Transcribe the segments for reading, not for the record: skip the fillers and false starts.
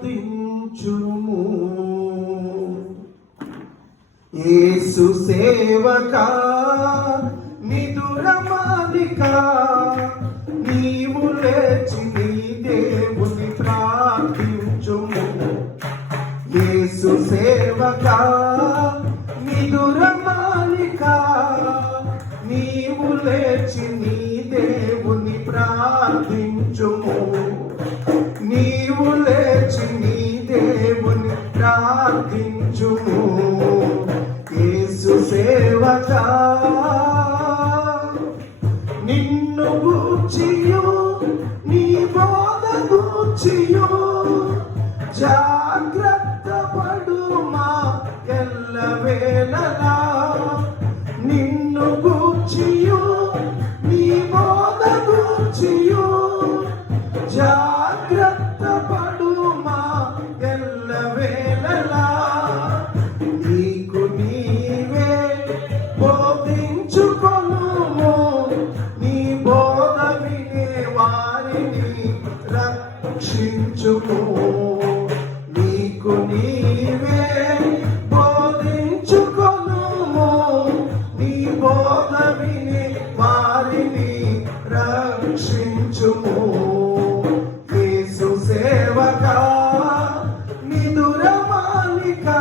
ప్రార్థించుము. యేసు సేవకా నిదురమాలికా నీవు లేచి నీ దేవుని ప్రార్థించుము. యేసు సేవకా నిదురమాలికా నీవు లేచి నీ దేవుని ప్రార్థించుము. నీవు లేచి నీ దేవుని ప్రార్థించుము. యేసు సేవకా నిన్ను గూర్చియు నీ బోధ గూర్చియు జాగ్రత్త పడుమా ఎల్లవేళలా. నిన్ను గూర్చియు నీ బోధ గూర్చియు జాగ్రత్త పడుమా ఎల్లవేళలా. నీకు నీవే బోధించుకొనుము. నీ బోధ వినే వారిని రక్షించుము. నీకు నీవే బోధించుకొనుము. నీ బోధ వినే వారిని రక్షించుము. యేసు సేవకా నిదురమాలికా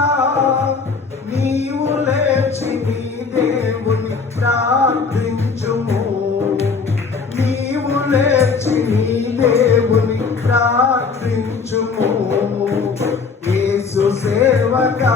నీవు లేచి నీ దేవుని ప్రార్థించుము. నీవు లేచి నీ దేవుని ప్రార్థించుము. యేసు సేవకా